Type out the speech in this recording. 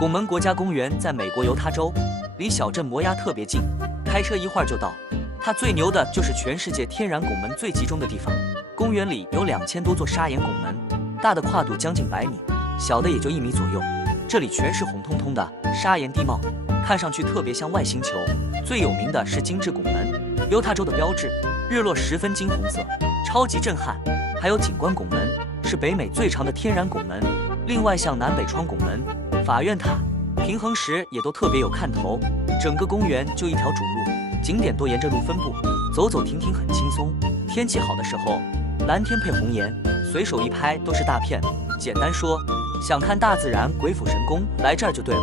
拱门国家公园在美国犹他州，离小镇摩崖特别近，开车1会儿就到。它最牛的就是全世界天然拱门最集中的地方。公园里有2000多座砂岩拱门，大的跨度将近100米，小的也就1米左右。这里全是红彤彤的砂岩地貌，看上去特别像外星球。最有名的是精致拱门，犹他州的标志，日落十分金红色，超级震撼。还有景观拱门，是北美最长的天然拱门。另外像南北窗拱门、法院塔、平衡石也都特别有看头。整个公园就一条主路，景点多沿着路分布，走走停停很轻松。天气好的时候，蓝天配红岩，随手一拍都是大片。简单说，想看大自然鬼斧神工，来这儿就对了。